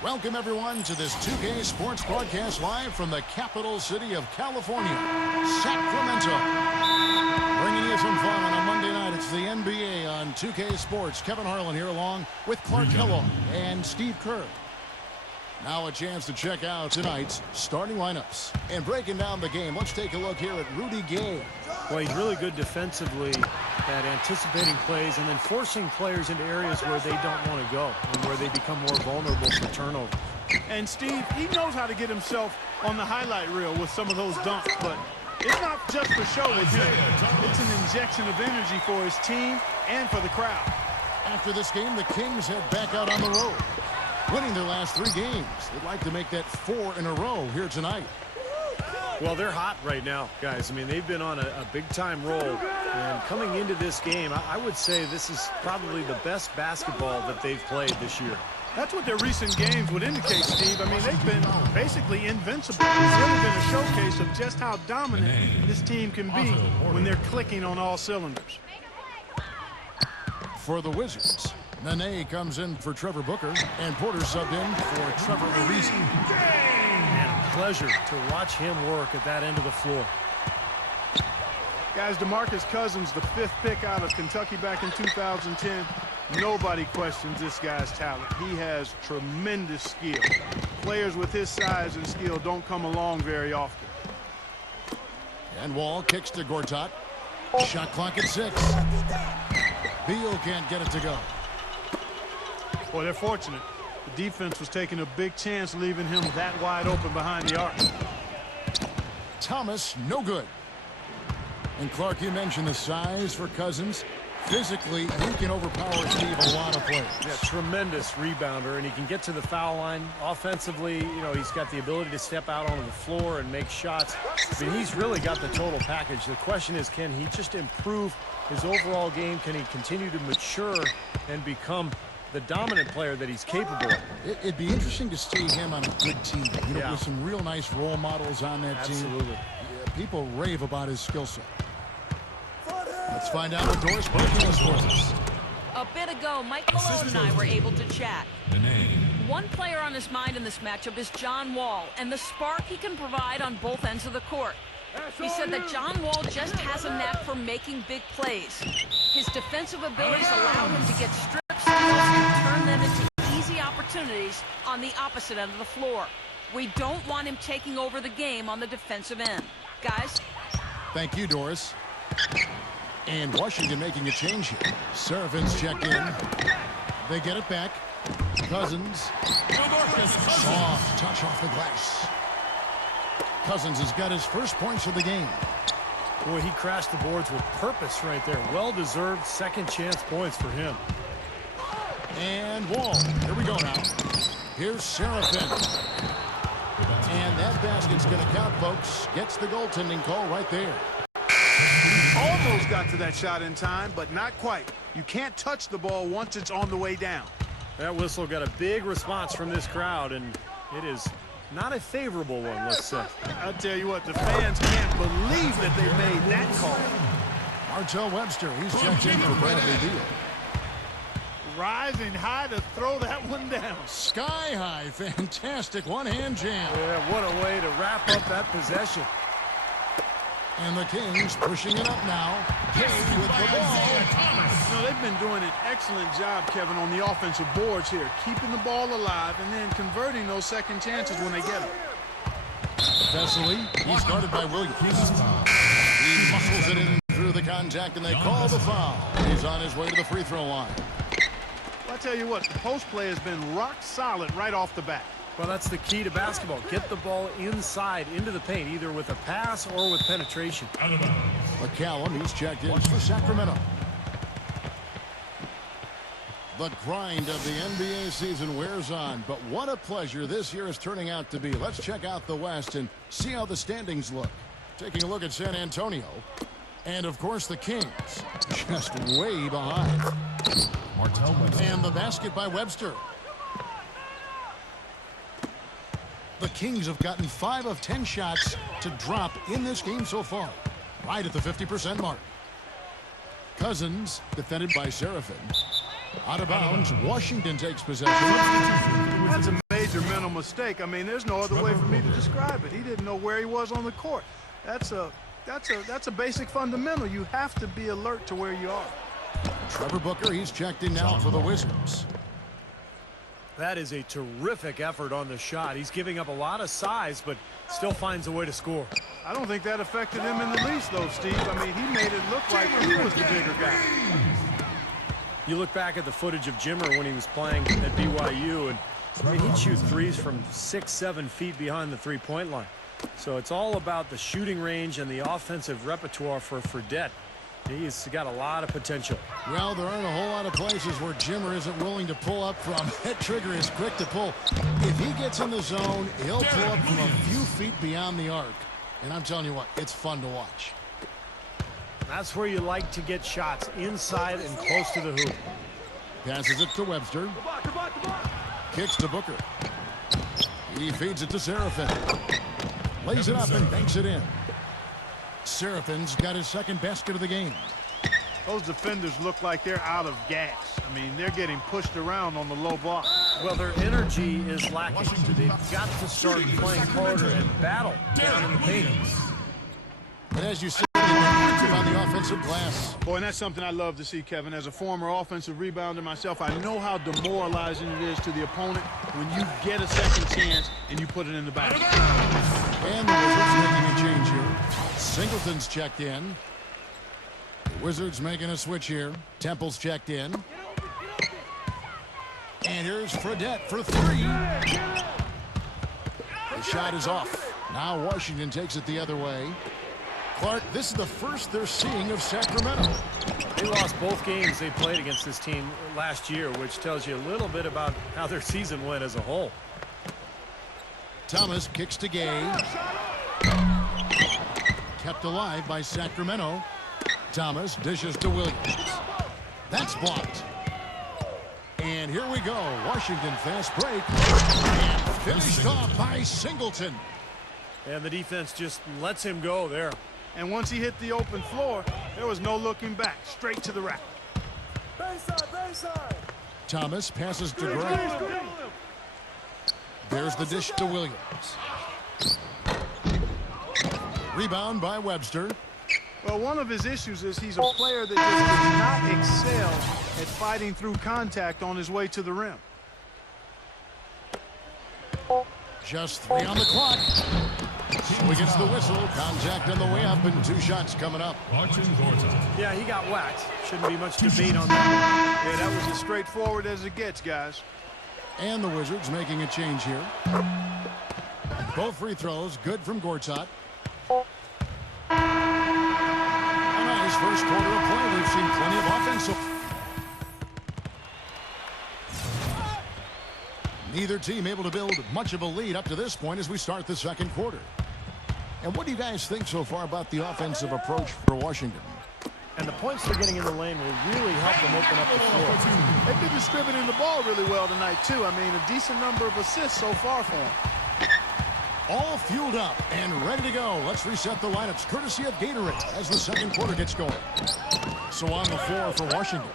Welcome, everyone, to this 2K Sports broadcast live from the capital city of California, Sacramento. Bringing you some fun on a Monday night. It's the NBA on 2K Sports. Kevin Harlan here along with Clark Kellogg and Steve Kerr. Now a chance to check out tonight's starting lineups. And breaking down the game, let's take a look here at Rudy Gay. Well, he's really good defensively at anticipating plays and then forcing players into areas where they don't want to go and where they become more vulnerable for turnover. And Steve, he knows how to get himself on the highlight reel with some of those dunks, but it's not just for show with him. It's an injection of energy for his team and for the crowd. After this game, the Kings head back out on the road, winning their last 3 games. They'd like to make that 4 in a row here tonight. Well, they're hot right now, guys. I mean, they've been on a big-time roll. And coming into this game, I would say this is probably the best basketball that they've played this year. That's what their recent games would indicate, Steve. I mean, they've been basically invincible. It's really been a showcase of just how dominant this team can be when they're clicking on all cylinders. For the Wizards, Nene comes in for Trevor Booker, and Porter subbed in for Trevor Ariza. And a pleasure to watch him work at that end of the floor. Guys, DeMarcus Cousins, the 5th pick out of Kentucky back in 2010. Nobody questions this guy's talent. He has tremendous skill. Players with his size and skill don't come along very often. And Wall kicks to Gortat. Shot clock at 6. Beal can't get it to go. Boy, they're fortunate. The defense was taking a big chance leaving him that wide open behind the arc. Thomas, no good. And Clark, you mentioned the size for Cousins. Physically, he can overpower Steve a lot of players. Yeah, tremendous rebounder, and he can get to the foul line. Offensively, you know, he's got the ability to step out onto the floor and make shots. I mean, he's really got the total package. The question is, can he just improve his overall game? Can he continue to mature and become the dominant player that he's capable of? It'd be interesting to see him on a good team, you know, with some real nice role models on that team. Absolutely. Yeah, people rave about his skill set. Let's find out what Doris Burke has for us. A bit ago, Mike Malone and I were able to chat. One player on his mind in this matchup is John Wall, and the spark he can provide on both ends of the court. He said that John Wall just has a knack for making big plays. His defensive abilities allow him to get strip steals and turn them into easy opportunities on the opposite end of the floor. We don't want him taking over the game on the defensive end. Guys? Thank you, Doris. And Washington making a change here. Serafin's checked in. They get it back. Cousins. Soft touch off the glass. Cousins has got his first points of the game. Boy, he crashed the boards with purpose right there. Well-deserved second chance points for him. And Wall. Here we go now. Here's Serafin. And that basket's going to count, folks. Gets the goaltending call right there. Almost got to that shot in time, but not quite. You can't touch the ball once it's on the way down. That whistle got a big response from this crowd, and it is not a favorable one, let's say. I'll tell you what, the fans can't believe that they made that call. Martell Webster, he's checked in for Bradley Beal. Rising high to throw that one down. Sky high, fantastic one-hand jam. Yeah, what a way to wrap up that possession. And the Kings pushing it up now. Gay with the ball. You know, they've been doing an excellent job, Kevin, on the offensive boards here, keeping the ball alive and then converting those second chances when they get them. Vesely, he's guarded by Williams. He muscles it in through the contact, and they call the foul. He's on his way to the free throw line. Well, I tell you what, the post play has been rock solid right off the bat. Well, that's the key to basketball. Get the ball inside into the paint, either with a pass or with penetration. McCallum, he's checked in for Sacramento. The grind of the NBA season wears on, but what a pleasure this year is turning out to be. Let's check out the West and see how the standings look. Taking a look at San Antonio, and of course the Kings, just way behind. And the basket by Webster. The Kings have gotten 5 of 10 shots to drop in this game so far, right at the 50% mark. Cousins, defended by Serafin. Out of bounds, Washington takes possession. That's a major major mental mistake. I mean, there's no other way for me to describe it. He didn't know where he was on the court. That's a basic fundamental. You have to be alert to where you are. Trevor Booker, he's checked in now for the Wizards. That is a terrific effort on the shot. He's giving up a lot of size, but still finds a way to score. I don't think that affected him in the least, though, Steve. I mean, he made it look like he was the bigger guy. You look back at the footage of Jimmer when he was playing at BYU, and I mean, he'd shoot threes from 6-7 feet behind the three-point line. So it's all about the shooting range and the offensive repertoire for Fredette. He's got a lot of potential. Well, there aren't a whole lot of places where Jimmer isn't willing to pull up from. That trigger is quick to pull. If he gets in the zone, he'll pull up from a few feet beyond the arc. And I'm telling you what, it's fun to watch. That's where you like to get shots, inside and close to the hoop. Passes it to Webster. Kicks to Booker. He feeds it to Seraphin. Lays it up and banks it in. Seraphin's got his second basket of the game. Those defenders look like they're out of gas. I mean, they're getting pushed around on the low block. Well, their energy is lacking. They've got to start playing harder and battle down in the paint. But as you see, active on the offensive glass. Boy, and that's something I love to see, Kevin. As a former offensive rebounder myself, I know how demoralizing it is to the opponent when you get a second chance and you put it in the basket. And the Wizards making a change here. Singleton's checked in. The Wizards making a switch here. Temple's checked in. And here's Fredette for three. The shot is off. Now Washington takes it the other way. Clark, this is the first they're seeing of Sacramento. They lost both games they played against this team last year, which tells you a little bit about how their season went as a whole. Thomas kicks to Gay. Kept alive by Sacramento. Thomas dishes to Williams. That's blocked. And here we go. Washington fast break. And finished off by Singleton. And the defense just lets him go there. And once he hit the open floor, there was no looking back. Straight to the rack. Bayside. Thomas passes to Gray. There's the dish to Williams. Rebound by Webster. Well, one of his issues is he's a player that just does not excel at fighting through contact on his way to the rim. Just 3 on the clock. So he gets the whistle. Contact on the way up and 2 shots coming up. Yeah, he got whacked. Shouldn't be much debate on that. Yeah, that was as straightforward as it gets, guys. And the Wizards making a change here. Both free throws good from Gortat. A nice first quarter of play. We've seen plenty of offense. Neither team able to build much of a lead up to this point as we start the second quarter. And what do you guys think so far about the offensive approach for Washington? And the points they're getting in the lane will really help them open up the floor. They've been distributing the ball really well tonight, too. I mean, a decent number of assists so far for them. All fueled up and ready to go. Let's reset the lineups courtesy of Gatorade as the second quarter gets going. So on the floor for Washington,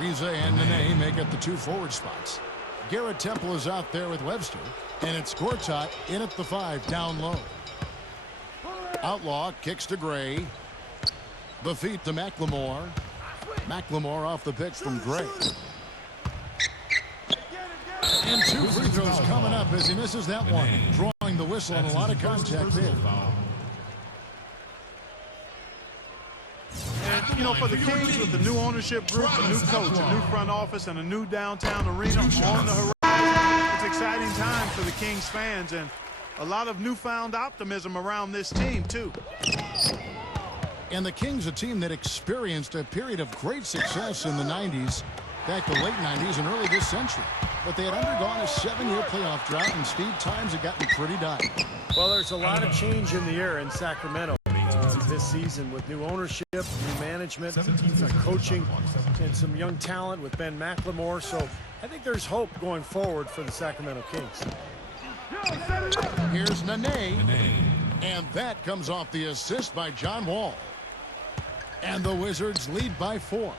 Riza and Nene make up the 2 forward spots. Garrett Temple is out there with Webster, and it's Gortat in at the 5 down low. Outlaw kicks to Gray. The feet to McLemore. McLemore off the pick from Gray. And 2 free throws coming up as he misses that one. Drawing the whistle and a lot of contact there. And, you know, for the Kings with the new ownership group, a new coach, a new front office, and a new downtown arena on the horizon, it's exciting times for the Kings fans and a lot of newfound optimism around this team, too. And the Kings, a team that experienced a period of great success in the 90s, back the late 90s and early this century. But they had undergone a 7-year playoff drought, and Steve, times had gotten pretty dire. Well, there's a lot of change in the air in Sacramento this season with new ownership, new management, coaching, and some young talent with Ben McLemore. So I think there's hope going forward for the Sacramento Kings. Here's Nene. And that comes off the assist by John Wall. And the Wizards lead by 4.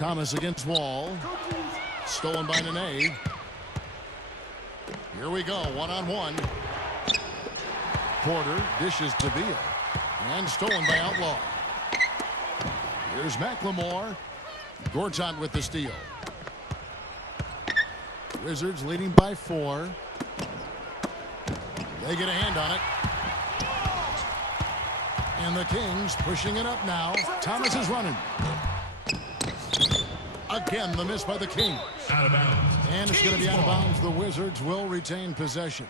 Thomas against Wall. Stolen by Nene. Here we go, one-on-one. Porter dishes to Beal. And stolen by Outlaw. Here's McLemore. Gortat with the steal. Wizards leading by 4. They get a hand on it. And the Kings pushing it up now. Thomas is running. Again, the miss by the Kings. Out of bounds. And it's going to be out of bounds. The Wizards will retain possession.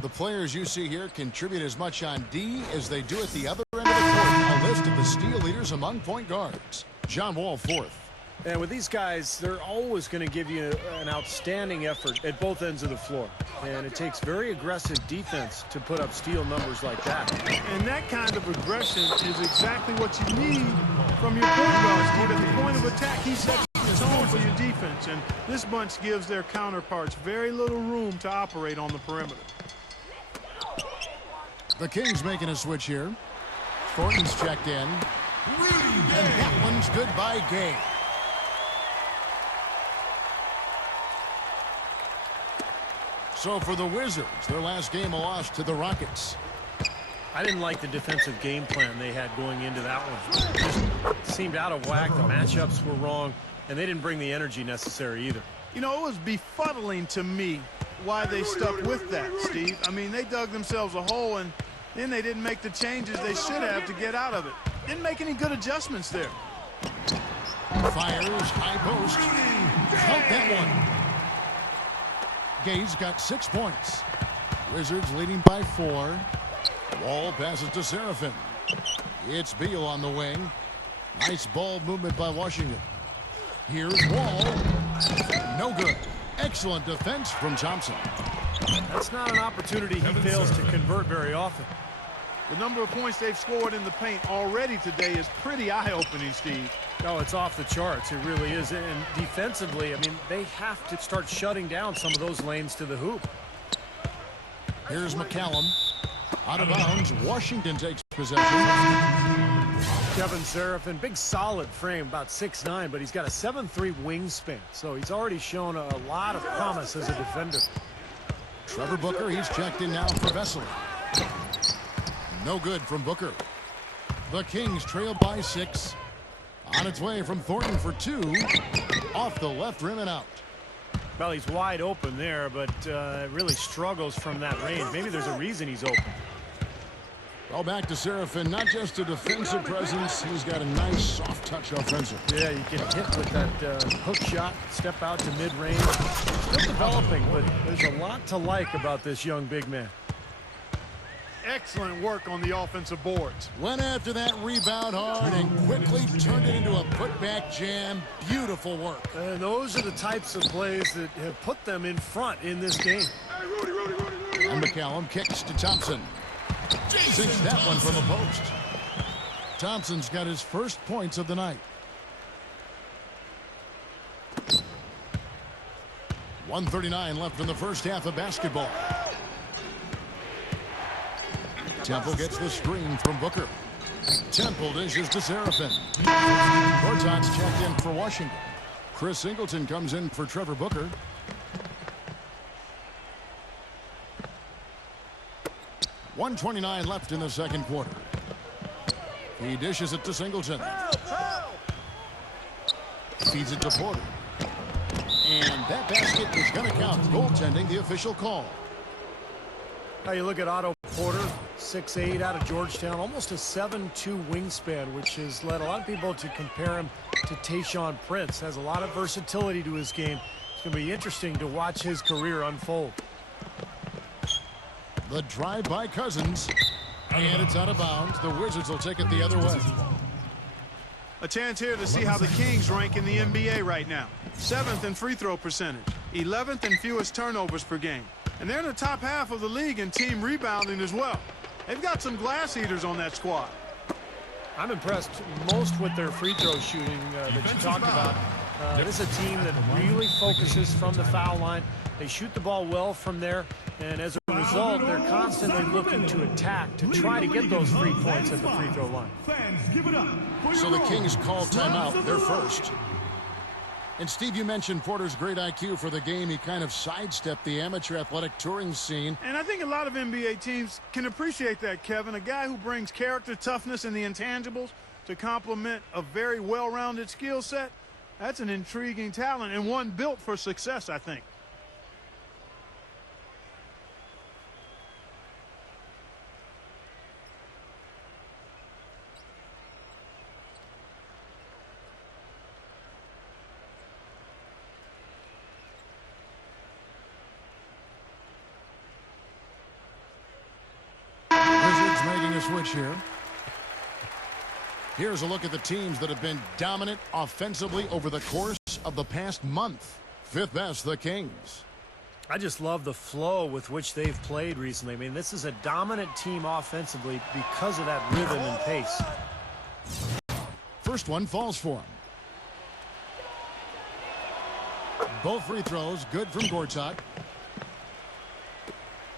The players you see here contribute as much on D as they do at the other end of the court. A list of the steal leaders among point guards. John Wall, 4th. And with these guys, they're always going to give you an outstanding effort at both ends of the floor. And it takes very aggressive defense to put up steal numbers like that. And that kind of aggression is exactly what you need from your point guard, Steve. At the point of attack, he sets the tone for your defense. And this bunch gives their counterparts very little room to operate on the perimeter. The Kings making a switch here. Thornton's checked in. And that one's good by Gay. So for the Wizards, their last game a loss to the Rockets. I didn't like the defensive game plan they had going into that one. Just seemed out of whack. The matchups were wrong, and they didn't bring the energy necessary either. You know, it was befuddling to me why they stuck with that, Steve. I mean, they dug themselves a hole, and then they didn't make the changes they should have to get out of it. Didn't make any good adjustments there. Fires, high post. Count that one. Gay's got 6 points. Wizards leading by 4. Wall passes to Seraphin. It's Beal on the wing. Nice ball movement by Washington. Here's Wall. No good. Excellent defense from Thompson. That's not an opportunity he fails to convert very often. The number of points they've scored in the paint already today is pretty eye-opening, Steve. No, it's off the charts. It really is. And defensively, I mean, they have to start shutting down some of those lanes to the hoop. Here's McCallum. Out of bounds. Washington takes possession. Kevin Seraphin, big solid frame, about 6'9", but he's got a 7'3" wingspan. So he's already shown a lot of promise as a defender. Trevor Booker, he's checked in now for Vesely. No good from Booker. The Kings trail by 6. On its way from Thornton for 2. Off the left rim and out. Well, he's wide open there, but really struggles from that range. Maybe there's a reason he's open. Well, back to Seraphin. Not just a defensive presence. He's got a nice soft touch offensive. Yeah, you get hit with that hook shot, step out to mid-range. Still developing, but there's a lot to like about this young big man. Excellent work on the offensive boards. Went after that rebound hard and quickly turned it into a putback jam. Beautiful work. And those are the types of plays that have put them in front in this game. And McCallum kicks to Thompson. Sinks that one from the post. Thompson's got his first points of the night. .139 left in the first half of basketball. Temple gets the screen from Booker. Temple dishes to Seraphin. Gortat's checked in for Washington. Chris Singleton comes in for Trevor Booker. .129 left in the second quarter. He dishes it to Singleton. Feeds it to Porter. And that basket is going to count. Goaltending, the official call. Now you look at Otto Porter, 6'8", out of Georgetown, almost a 7'2" wingspan, which has led a lot of people to compare him to Tayshaun Prince. Has a lot of versatility to his game. It's going to be interesting to watch his career unfold. The drive by Cousins, and it's out of bounds. The Wizards will take it the other way. A chance here to see how the Kings rank in the NBA right now. 7th in free throw percentage, 11th in fewest turnovers per game. And they're in the top half of the league in team rebounding as well. They've got some glass eaters on that squad. I'm impressed most with their free throw shooting that you talked about. This is a team that really focuses from the foul line. They shoot the ball well from there, and as a result, result, they're constantly looking to attack to try to get those free points at the free throw line. So the Kings call timeout. They're first. And Steve, you mentioned Porter's great IQ for the game. He kind of sidestepped the amateur athletic touring scene. And I think a lot of NBA teams can appreciate that, Kevin. A guy who brings character, toughness, and the intangibles to complement a very well-rounded skill set. That's an intriguing talent and one built for success, I think. Making a switch here. Here's a look at the teams that have been dominant offensively over the course of the past month. Fifth best, the Kings. I just love the flow with which they've played recently. I mean, this is a dominant team offensively because of that rhythm and pace. First one falls for him. Both free throws good from Gortat.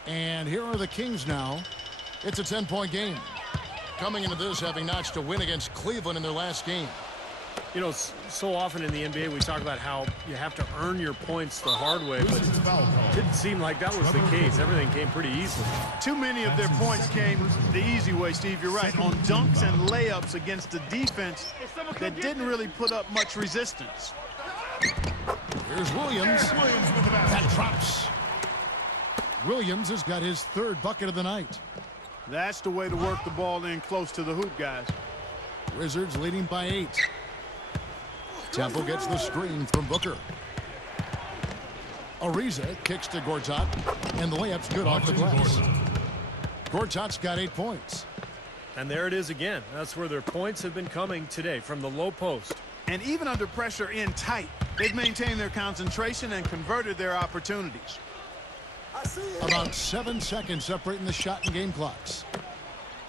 And here are the Kings now. It's a 10-point game. Coming into this, having notched a win against Cleveland in their last game. You know, so often in the NBA, we talk about how you have to earn your points the hard way, but it didn't seem like that was the case. Everything came pretty easily. Too many of their points came the easy way, Steve. You're right. On dunks and layups against a defense that didn't really put up much resistance. Here's Williams. That drops. Williams has got his third bucket of the night. That's the way to work the ball in close to the hoop, guys. Wizards leading by 8. Temple gets the screen from Booker. Ariza kicks to Gortat, and the layup's good off the glass. Gortat's got 8 points. And there it is again. That's where their points have been coming today, from the low post. And even under pressure in tight, they've maintained their concentration and converted their opportunities. About 7 seconds separating the shot and game clocks.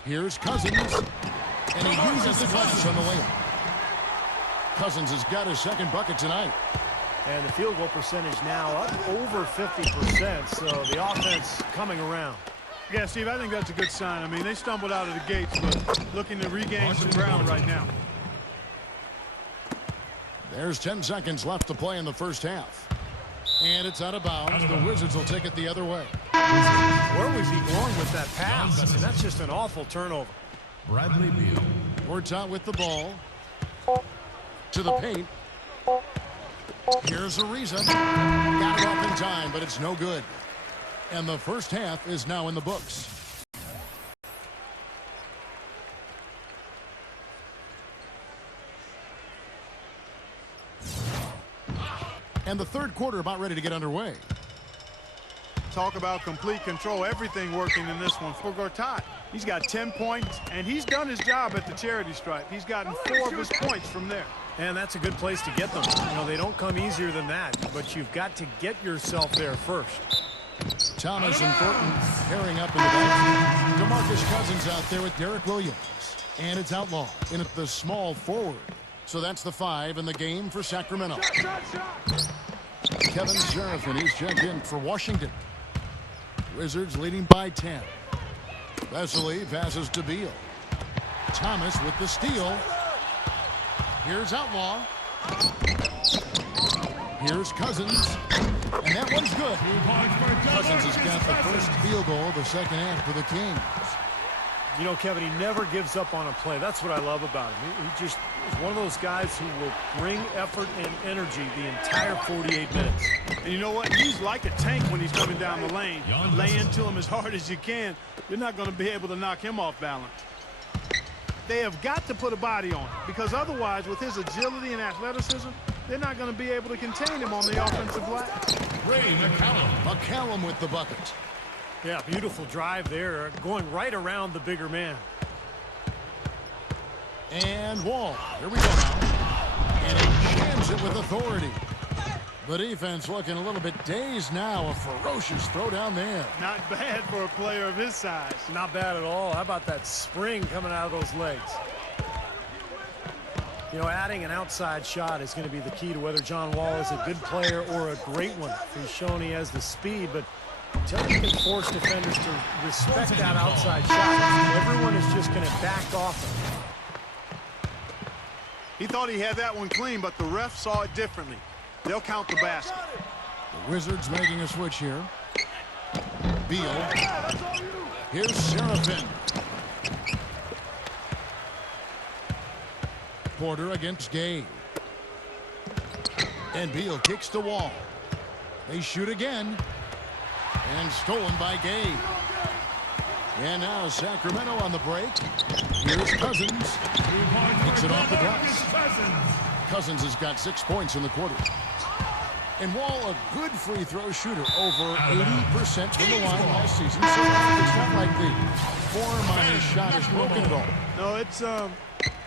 Here's Cousins, and he uses the clutch on the layup. Cousins has got his second bucket tonight. And the field goal percentage now up over 50%, so the offense coming around. Yeah, Steve, I think that's a good sign. I mean, they stumbled out of the gates, but looking to regain some ground right now. There's 10 seconds left to play in the first half. And it's out of bounds. The Wizards will take it the other way. Where was he going with that pass? I mean, that's just an awful turnover. Bradley Beal. Gortat with the ball. To the paint. Here's Ariza. Got it off in time, but it's no good. And the first half is now in the books. And the third quarter about ready to get underway. Talk about complete control. Everything working in this one for Gortat. He's got 10 points, and he's done his job at the charity stripe. He's gotten 4 of his points from there. And that's a good place to get them. You know, they don't come easier than that, but you've got to get yourself there first. Thomas and Thornton pairing up in the back. DeMarcus Cousins out there with Derek Williams. And it's Outlaw in at the small forward. So that's the 5 in the game for Sacramento. Kevin Serafin, he's checked in for Washington. Wizards leading by 10. Vesely passes to Beal. Thomas with the steal. Here's Outlaw. Here's Cousins. And that one's good. Cousins has got the first field goal of the second half for the Kings. You know, Kevin, he never gives up on a play. That's what I love about him. He just is one of those guys who will bring effort and energy the entire 48 minutes. And you know what? He's like a tank when he's coming down the lane. Lay into him as hard as you can. You're not going to be able to knock him off balance. They have got to put a body on him, because otherwise, with his agility and athleticism, they're not going to be able to contain him on the offensive glass. Ray McCallum. McCallum with the bucket. Yeah, beautiful drive there, going right around the bigger man. And Wall. Here we go now. And he jams it with authority. The defense looking a little bit dazed now. A ferocious throw down there. Not bad for a player of his size. Not bad at all. How about that spring coming out of those legs? You know, adding an outside shot is going to be the key to whether John Wall is a good player or a great one. He's shown he has the speed, but Until you can force defenders to respect that outside shot, everyone is just going to back off him. He thought he had that one clean, but the ref saw it differently. They'll count the basket. The Wizards making a switch here. Beal. Here's Serafin. Porter against Gay. And Beal kicks the wall. They shoot again. And stolen by Gay. And now Sacramento on the break. Here's Cousins. Kicks it off the glass. Cousins has got 6 points in the quarter. And Wall, a good free throw shooter, over 80% from the line last season. So it's not like the form on his shot is broken at all. No, it's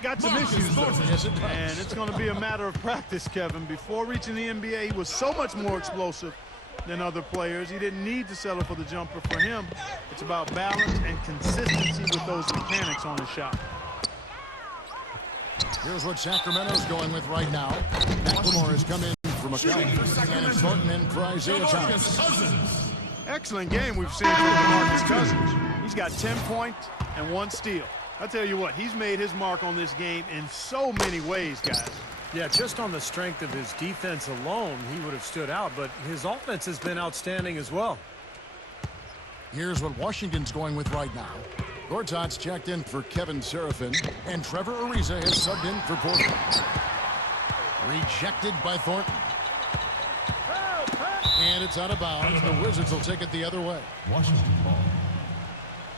got some issues, though. Yes, it does. And it's going to be a matter of practice, Kevin. Before reaching the NBA, he was so much more explosive than other players. He didn't need to settle for the jumper. For him, it's about balance and consistency with those mechanics on his shot. Here's what Sacramento's going with right now. McLemore has come in from McCollum. And it's Thornton in for Isaiah Thomas. Excellent game we've seen from DeMarcus Cousins. He's got 10 points and 1 steal. I tell you what, he's made his mark on this game in so many ways, guys. Yeah, just on the strength of his defense alone, he would have stood out, but his offense has been outstanding as well. Here's what Washington's going with right now. Gortat's checked in for Kevin Serafin, and Trevor Ariza has subbed in for Porter. Rejected by Thornton. And it's out of bounds. The Wizards will take it the other way. Washington ball.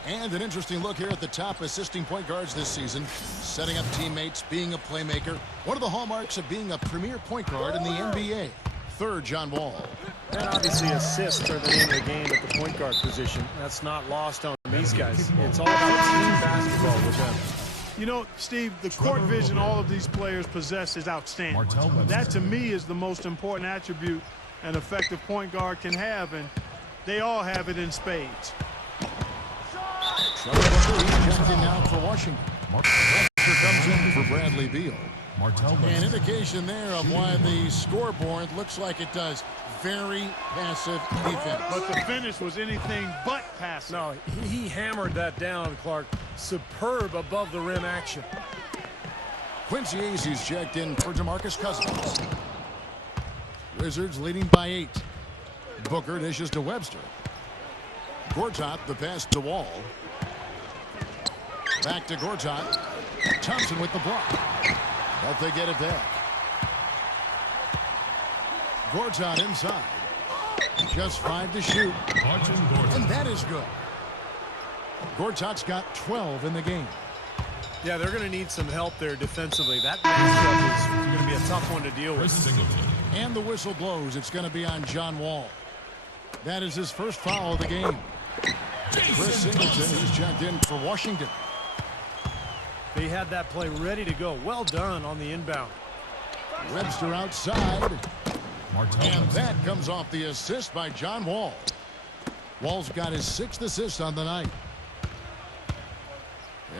And an interesting look here at the top assisting point guards this season. Setting up teammates, being a playmaker. One of the hallmarks of being a premier point guard in the NBA. Third, John Wall. And obviously assists are the name of the game at the point guard position. That's not lost on these guys. It's all about team basketball with them. You know, Steve, the court vision all of these players possess is outstanding. That, to me, is the most important attribute an effective point guard can have, and they all have it in spades. Checked in now for Washington. Pressure comes in for Bradley Beal. An indication there of why the scoreboard looks like it does. Very passive defense. But the finish was anything but passive. No, he hammered that down, Clark. Superb above the rim action. Quincy Azee's checked in for DeMarcus Cousins. Wizards leading by 8. Booker dishes to Webster. Gortat, the pass to Wall. Back to Gortat. Thompson with the block. But they get it back. Gortat inside. Just 5 to shoot. And that is good. Gortat's got 12 in the game. Yeah, they're going to need some help there defensively. That matchup is going to be a tough one to deal with. And the whistle blows. It's going to be on John Wall. That is his first foul of the game. Chris Singleton, he's checked in for Washington. They had that play ready to go. Well done on the inbound. Webster outside. And that comes off the assist by John Wall. Wall's got his 6th assist on the night.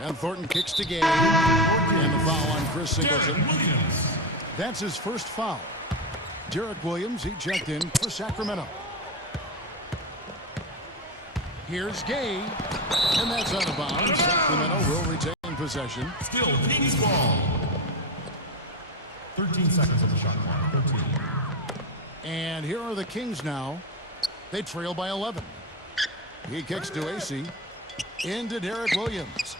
And Thornton kicks to Gay. And the foul on Chris Singleton. That's his first foul. Derek Williams, he checked in for Sacramento. Here's Gay. And that's out of bounds. Sacramento will retain possession. Still Kings ball. 13 seconds on the shot clock. 13. And here are the Kings now. They trail by 11. He kicks to AC. Into Derek Williams.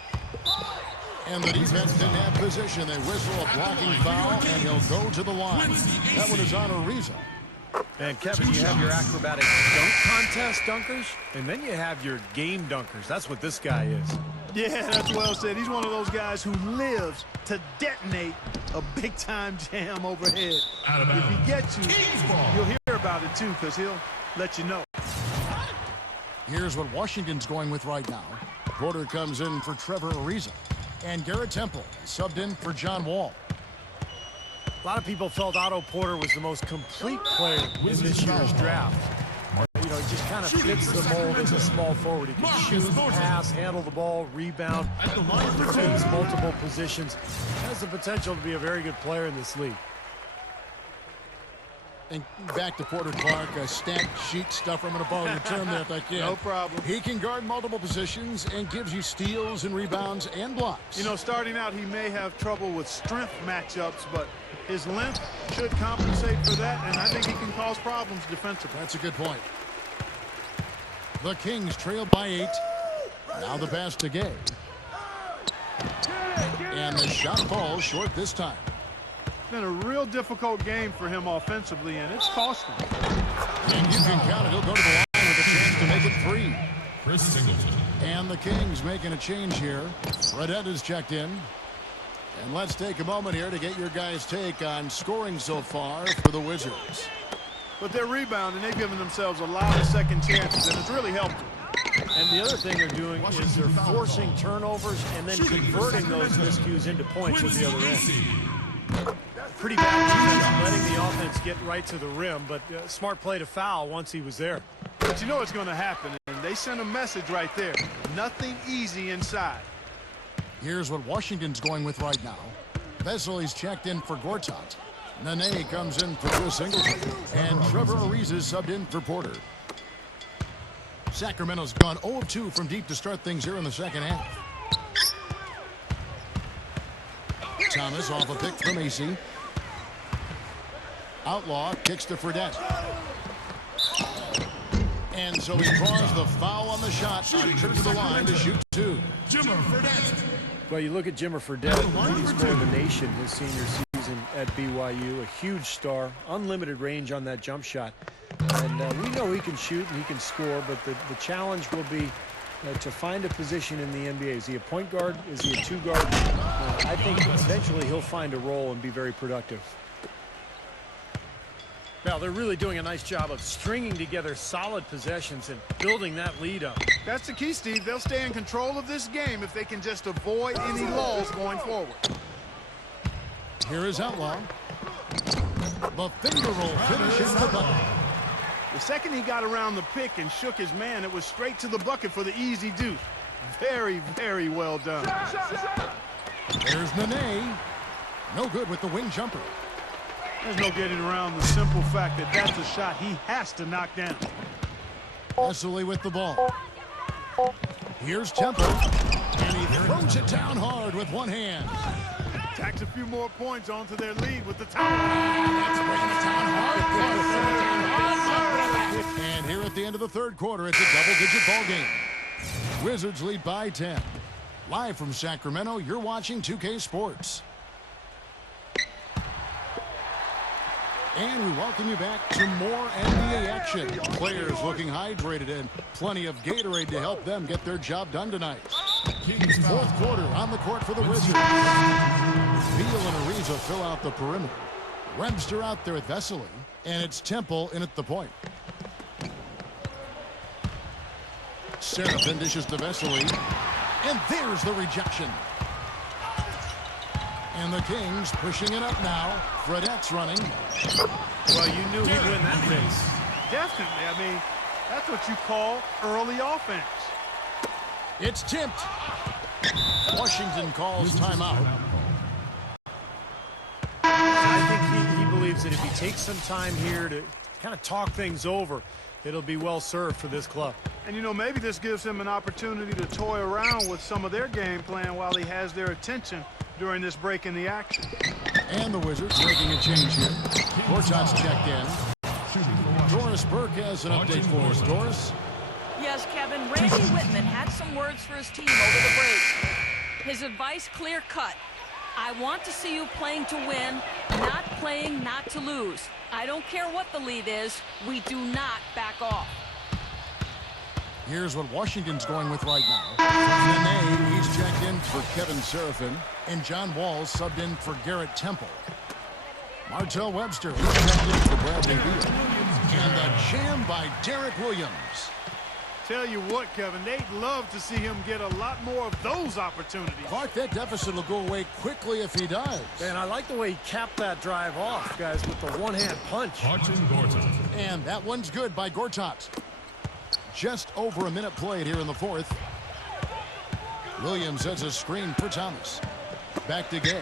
And the defense didn't have position. They whistle a blocking foul, and he'll go to the line. That one is on Ariza. And Kevin, you have your acrobatic dunk contest dunkers, and then you have your game dunkers. That's what this guy is. Yeah, that's well said. He's one of those guys who lives to detonate a big-time jam overhead. If he gets you, you'll hear about it, too, because he'll let you know. Here's what Washington's going with right now. Porter comes in for Trevor Ariza. And Garrett Temple subbed in for John Wall. A lot of people felt Otto Porter was the most complete player in this year's draft. You know, he just kind of fits the mold as a small forward. He can shoot, pass, handle the ball, rebound, defends multiple positions. Has the potential to be a very good player in this league. And back to Porter Clark, a stat sheet stuffer. I'm going to borrow your term there if I can. No problem. He can guard multiple positions and gives you steals and rebounds and blocks. You know, starting out, he may have trouble with strength matchups, but his length should compensate for that, and I think he can cause problems defensively. That's a good point. The Kings trail by 8. Now the pass to Gay. And the shot falls short this time. It's been a real difficult game for him offensively, and it's cost him. And you can count it. He'll go to the line with a chance to make it 3. Chris Singleton. And the Kings making a change here. Fredette is checked in. And let's take a moment here to get your guys' take on scoring so far for the Wizards. But they're rebounding. They've given themselves a lot of second chances, and it's really helped them. And the other thing they're doing is they're forcing turnovers and then converting those miscues into points at the other end. Pretty bad defense letting the offense get right to the rim, but smart play to foul once he was there. But you know what's going to happen, and they sent a message right there. Nothing easy inside. Here's what Washington's going with right now. Vesely's checked in for Gortat. Nene comes in for Chris Singleton. And Trevor Ariza is subbed in for Porter. Sacramento's gone 0 of 2 from deep to start things here in the second half. Thomas off a pick from AC. Outlaw kicks to Fredette. And so he draws the foul on the shot. Trip to the line to shoot 2. Jimmer Fredette. Well, you look at Jimmer Fredette, leading scorer in the nation his senior season at BYU. A huge star, unlimited range on that jump shot. And we know he can shoot and he can score, but the challenge will be to find a position in the NBA. Is he a point guard? Is he a 2 guard? I think eventually he'll find a role and be very productive. Now, they're really doing a nice job of stringing together solid possessions and building that lead up. That's the key, Steve. They'll stay in control of this game if they can just avoid any lulls going forward. Here is Outlaw. The finger roll finishes the bucket. The second he got around the pick and shook his man, it was straight to the bucket for the easy deuce. Very, very well done. There's Nene. No good with the wing jumper. There's no getting around the simple fact that that's a shot he has to knock down. Vesely with the ball. Here's Temple. And he throws it down hard with one hand. Tacks a few more points onto their lead with the towel. And here at the end of the third quarter, it's a double-digit ball game. Wizards lead by 10. Live from Sacramento, you're watching 2K Sports. And we welcome you back to more NBA action. Players looking hydrated and plenty of Gatorade to help them get their job done tonight. Fourth quarter on the court for the Wizards. Beal and Ariza fill out the perimeter. Webster out there at Vesely. And it's Temple in at the point. Seraphin dishes to Vesely. And there's the rejection. And the Kings pushing it up now. Fredette's running. Well, you knew he'd win that race. Definitely. I mean, that's what you call early offense. It's tipped. Washington calls timeout. I think he believes that if he takes some time here to kind of talk things over, it'll be well served for this club. And, you know, maybe this gives him an opportunity to toy around with some of their game plan while he has their attention during this break in the action. And the Wizards making a change here. Gortat's checked in. Doris Burke has an update for us. Doris? Yes, Kevin, Randy Whitman had some words for his team over the break. His advice clear-cut. I want to see you playing to win, not playing not to lose. I don't care what the lead is. We do not back off. Here's what Washington's going with right now. Nene, he's checked in for Kevin Seraphin. And John Wall subbed in for Garrett Temple. Martell Webster, he's checked in for Bradley Beal. And the jam by Derek Williams. Tell you what, Kevin, they'd love to see him get a lot more of those opportunities. Clark, that deficit will go away quickly if he does. And I like the way he capped that drive off, guys, with the one-hand punch. And that one's good by Gortat. Just over a minute played here in the fourth. Williams has a screen for Thomas. Back to Gay.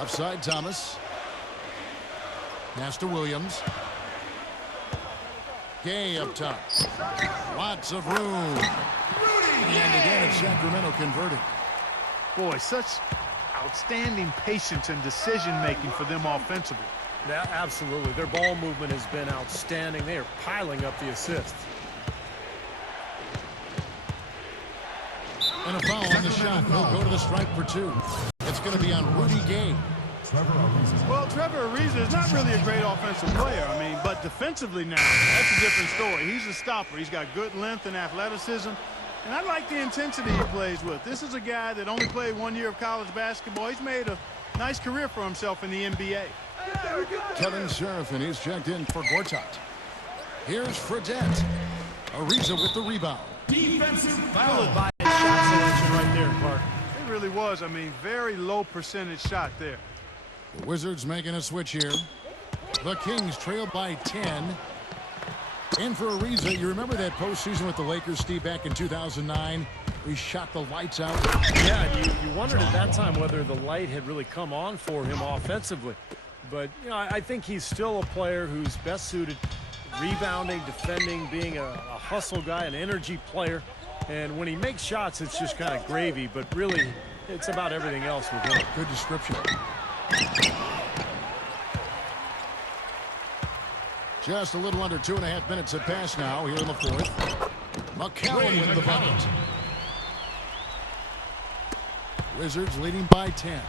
Offside Thomas. Pass to Williams. Gay up top. Lots of room. And again, it's Sacramento converting. Boy, such outstanding patience and decision-making for them offensively. Yeah, absolutely. Their ball movement has been outstanding. They are piling up the assists. And a foul on the shot. He'll go to the strike for 2. It's going to be on Rudy Gay. Well, Trevor Ariza is not really a great offensive player. I mean, but defensively now, that's a different story. He's a stopper. He's got good length and athleticism. And I like the intensity he plays with. This is a guy that only played 1 year of college basketball. He's made a nice career for himself in the NBA. Kevin Serafin is checked in for Gortat. Here's Fredette. Ariza with the rebound. Defensive foul. By his shot selection right there, Clark. It really was. I mean, very low percentage shot there. The Wizards making a switch here. The Kings trail by 10. And for Ariza, you remember that postseason with the Lakers, Steve, back in 2009? We shot the lights out. Yeah, you wondered at that time whether the light had really come on for him offensively. But, you know, I think he's still a player who's best suited rebounding, defending, being a hustle guy, an energy player. And when he makes shots, it's just kind of gravy. But really, it's about everything else with him. Good description. Just a little under 2.5 minutes have passed now here in the 4th. McCallum with the bucket. Wizards leading by 10.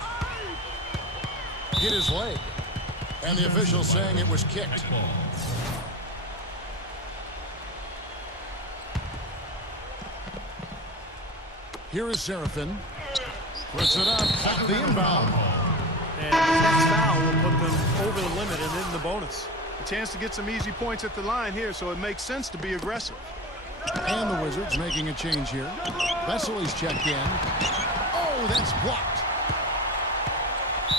Hit his leg. And the official saying it was kicked. Here is Serafin. Puts it up. Got the inbound. And the next foul will put them over the limit and in the bonus. A chance to get some easy points at the line here, so it makes sense to be aggressive. And the Wizards making a change here. Vesely's checked in. Oh, that's blocked.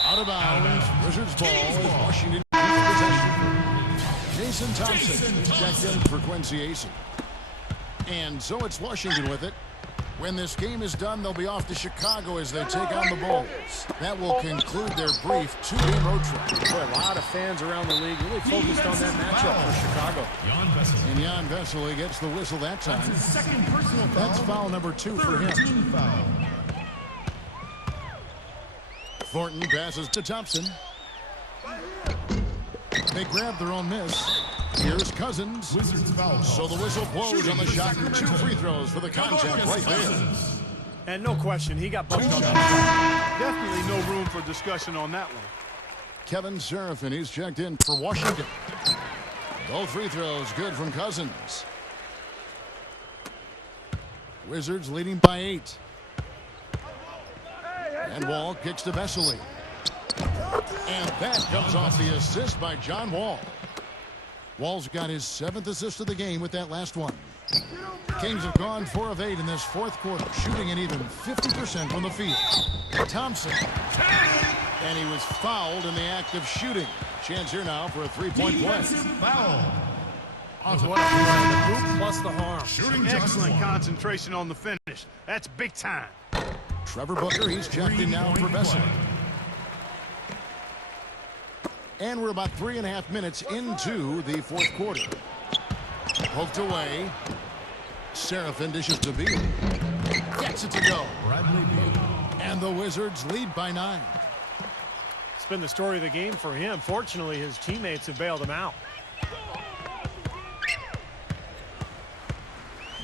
Out of bounds. Wizards ball as Washington keeps possession. Jason Thompson is checked in for Quincy Asen. And so it's Washington with it. When this game is done, they'll be off to Chicago as they take on the Bulls. That will conclude their brief 2-game road trip. Boy, a lot of fans around the league really focused on that matchup for Chicago. And Jan Vesely gets the whistle that time. That's foul number 2 for him. Thornton passes to Thompson. They grab their own miss. Here's Cousins. So the whistle blows on the shot. 2 free throws for the contact right there. And no question, he got bumped on that. Definitely no room for discussion on that one. Kevin Serafin is checked in for Washington. Both free throws good from Cousins. Wizards leading by 8. And Wall kicks to Vesely. And that comes off the assist by John Wall. Wall's got his 7th assist of the game with that last one. Kings have gone 4 of 8 in this 4th quarter, shooting an even 50% from the field. Thompson. And he was fouled in the act of shooting. Chance here now for a 3-point play. Foul. What the boot plus the harm. Shooting Excellent concentration on the finish. That's big time. Trevor Booker, he's checked in now for Vesely. And we're about 3.5 minutes into the 4th quarter. Poked away. Serafin dishes to Beal. Gets it to go. And the Wizards lead by 9. It's been the story of the game for him. Fortunately, his teammates have bailed him out.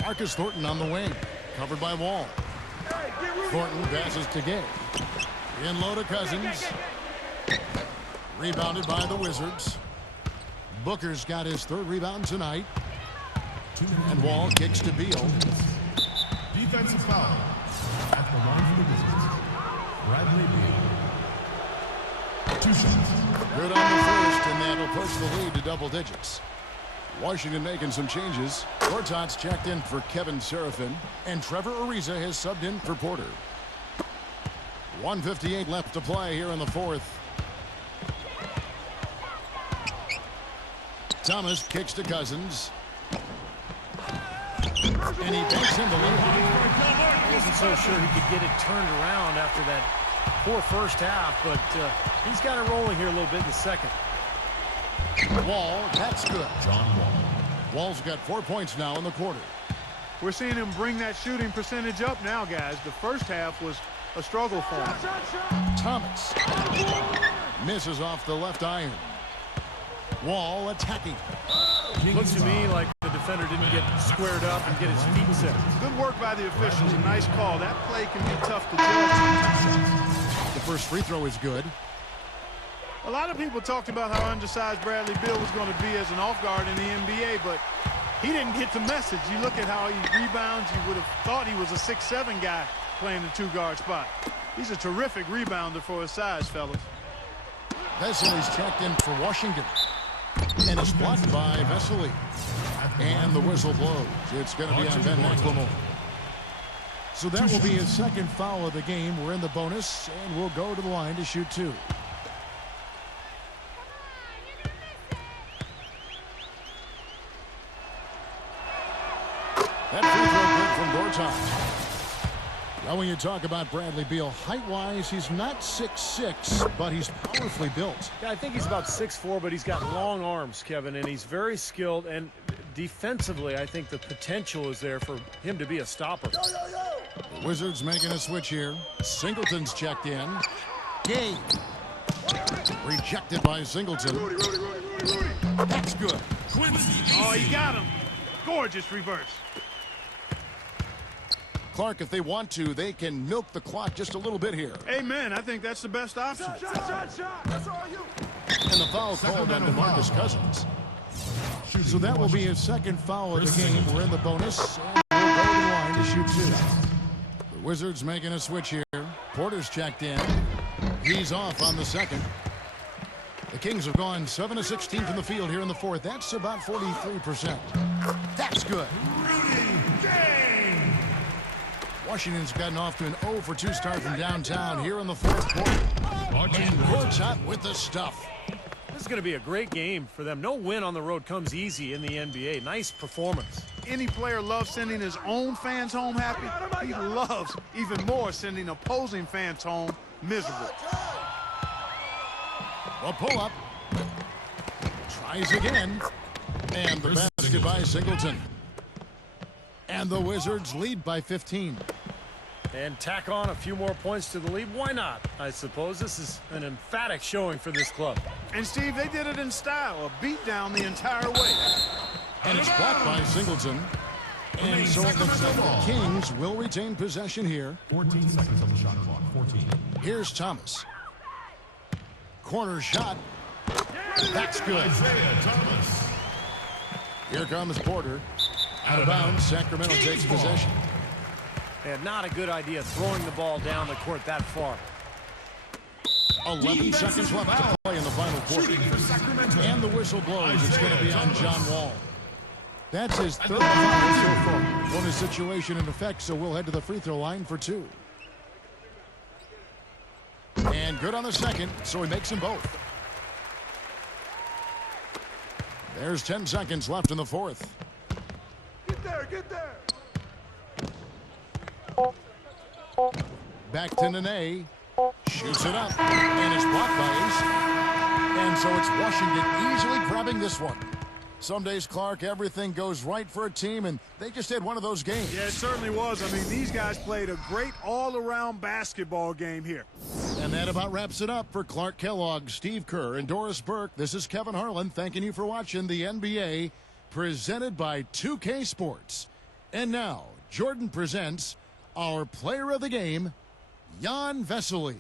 Marcus Thornton on the wing. Covered by Wall. Thornton passes to Gay. In low to Cousins. Rebounded by the Wizards. Booker's got his 3rd rebound tonight. And Wall kicks to Beal. Defensive foul at the line for the Wizards. Bradley Beal. 2 shots. Good on the first, and that'll push the lead to double digits. Washington making some changes. Gortat's checked in for Kevin Serafin, and Trevor Ariza has subbed in for Porter. 1:58 left to play here in the 4th. Thomas kicks to Cousins. And he banks in the lead. I wasn't so sure he could get it turned around after that poor first half, but he's got it rolling here a little bit in the second. Wall, that's good. John Wall. Wall's got 4 points now in the quarter. We're seeing him bring that shooting percentage up now, guys. The first half was a struggle for him. Thomas misses off the left iron. Wall attacking. Looks to me like the defender didn't get squared up and get his feet set. Good work by the officials. A nice call. That play can be tough to judge. The first free throw is good. A lot of people talked about how undersized Bradley Beal was going to be as an off guard in the NBA, but he didn't get the message. You look at how he rebounds, you would have thought he was a 6'7" guy playing the two-guard spot. He's a terrific rebounder for his size, fellas. Vesely's checked in for Washington. And it's blocked by Vesely. And the whistle blows. It's going to be on Ben McLemore. So that will be his second foul of the game. We're in the bonus, and we'll go to the line to shoot 2. That free throw good from Gortat. Now, when you talk about Bradley Beal, height-wise, he's not 6'6", but he's powerfully built. Yeah, I think he's about 6'4", but he's got long arms, Kevin, and he's very skilled. And defensively, I think the potential is there for him to be a stopper. The Wizards making a switch here. Singleton's checked in. Gay. Rejected by Singleton. That's good. Oh, he got him. Gorgeous reverse. Clark, if they want to, they can milk the clock just a little bit here. Amen. I think that's the best option. That's all you. And the foul called on DeMarcus Cousins. So that will be his second foul of the game. We're in the bonus, and we'll go to the line to shoot 2. The Wizards making a switch here. Porter's checked in. He's off on the second. The Kings have gone 7 of 16 from the field here in the fourth. That's about 43%. That's good. Washington's gotten off to an 0 for 2 start from downtown here in the fourth quarter. And Gortat with the stuff. This is going to be a great game for them. No win on the road comes easy in the NBA. Nice performance. Any player loves sending his own fans home happy. He loves even more sending opposing fans home miserable. A pull-up. Tries again. And the basket by Singleton. And the Wizards lead by 15. And tack on a few more points to the lead. Why not? I suppose this is an emphatic showing for this club. And, Steve, they did it in style. A beat down the entire way. And it's blocked by Singleton. And so it looks like the Kings will retain possession here. 14 seconds on the shot clock. 14. Here's Thomas. Corner shot. That's good. Isaiah Thomas. Here comes Porter. Out of bounds. Sacramento takes possession. And not a good idea throwing the ball down the court that far. 11 seconds left to play in the final quarter. And the whistle blows. It's going to be on John Wall. That's his third foul so far. Bonus situation in effect, so we'll head to the free throw line for 2. And good on the second, so he makes them both. There's 10 seconds left in the fourth. Get there, get there. Back to Nene. Shoots it up. And it's blocked by Ace. And so it's Washington easily grabbing this one. Some days, Clark, everything goes right for a team, and they just had one of those games. Yeah, it certainly was. I mean, these guys played a great all-around basketball game here. And that about wraps it up for Clark Kellogg, Steve Kerr, and Doris Burke. This is Kevin Harlan thanking you for watching the NBA, presented by 2K Sports. And now, Jordan presents our player of the game, Jan Vesely.